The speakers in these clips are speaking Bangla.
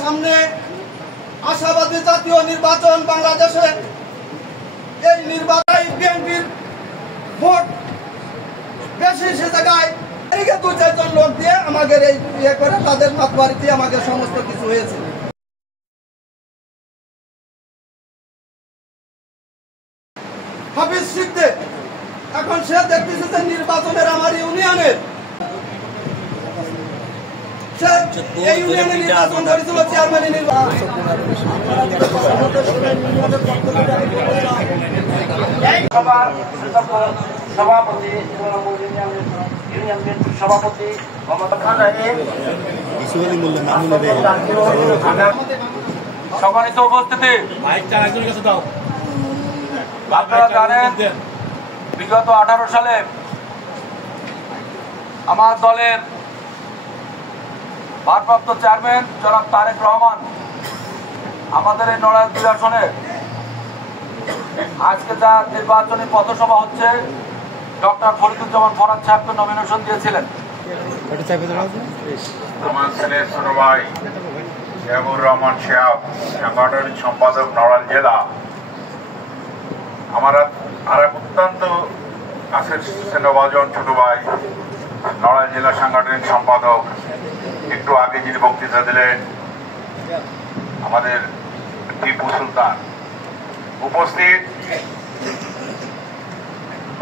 সামনে আশাবাদী জাতীয় নির্বাচন বাংলাদেশে এই নির্বাচনে বিএনপির ভোট বেশি সে জায়গায় দু চারজন লোক দিয়ে আমাদের এই ইয়ে করে তাদের মাতবাড়িতে আমাদের সমস্ত কিছু হয়েছে। হাফিজ সিদ্দিক এখন সে দেখতেছে যে নির্বাচনের আমার ইউনিয়নের এই ইউনিয়নের নির্বাচন করেছিল চেয়ারম্যানের নির্বাচন সভাপতি সভাপতি সম্মানিত উপস্থিতি, আপনারা জানেন বিগত 18 সালে আমার দলের ভারপ্রাপ্ত চেয়ারম্যান জনাব তারেক রহমান আমাদের এই নড়াইল 2 আসনে আজকে যা নির্বাচনী পথসভা হচ্ছে ডক্টর ফরিদুজ্জামান ফরাদ সাহেবকে নমিনেশন দিয়েছিলেন। আমার ছেলে ছোট ভাই শিহাবুর রহমান শিহাব, সাংগঠনিক সম্পাদক নড়াইল জেলা। আমার আর এক অত্যন্ত কাছের স্নেহভাজন ছোট ভাই নড়াইল জেলা সাংগঠনিক সম্পাদক, একটু আগে যিনি বক্তৃতা দিলেন আমাদের টিপু সুলতান। উপস্থিত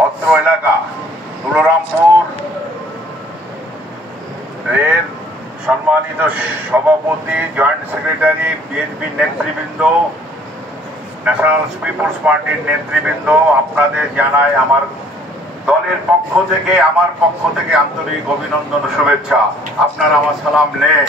অত্র এলাকা তুলরামপুর এর সম্মানিত সভাপতি, জয়েন্ট সেক্রেটারি, বিএনপি নেতৃবৃন্দ, ন্যাশনাল পিপলস পার্টির নেতৃবৃন্দ, আপনাদের জানাই আমার দলের পক্ষ থেকে, আমার পক্ষ থেকে আন্তরিক অভিনন্দন ও শুভেচ্ছা। আপনারা আমার সালাম নেন।